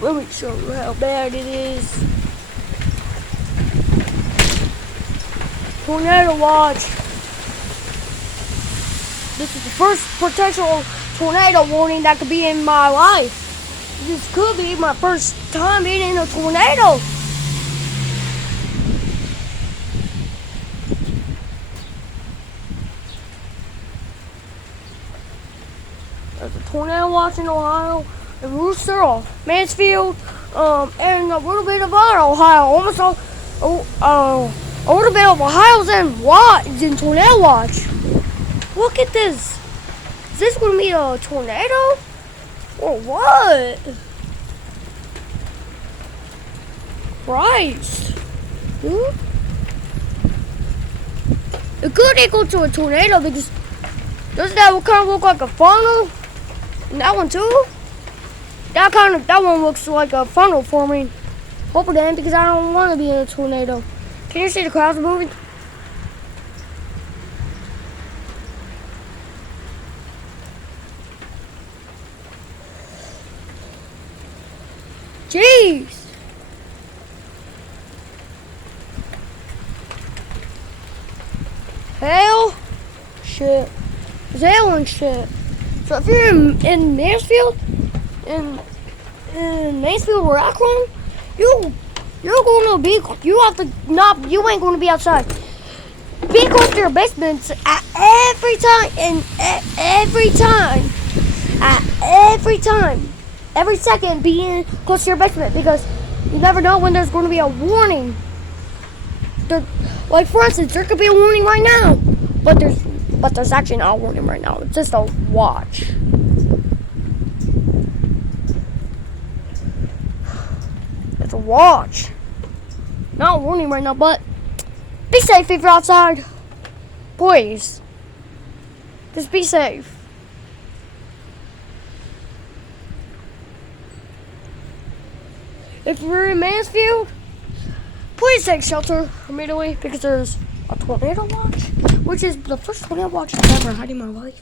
Let me show you how bad it is. Tornado watch. This is the first potential tornado warning that could be in my life. This could be my first time being in a tornado. There's a tornado watch in Ohio, in Rooster, Mansfield, and a little bit of other Ohio. Almost all, a little bit of Ohio's in tornado watch. Look at this. Is this going to be a tornado? Or what? Christ. It could equal to a tornado because doesn't that kind of look like a funnel? And that one too? That one looks like a funnel forming. Hope it ain't, because I don't want to be in a tornado. Can you see the clouds moving? Jeez. Hail? Shit. It's hail and shit. So if you're in Mansfield, in Mansfield where I'm from, you ain't gonna be outside. Be close to your basements at every second being close to your basement, because you never know when there's going to be a warning. Like for instance, there could be a warning right now, but there's actually not a warning right now. It's just a watch. It's a watch. Not a warning right now, but be safe if you're outside. Please. Just be safe. If you're in Mansfield, please take shelter immediately, because there's a tornado watch, which is the first tornado watch I've ever had in my life.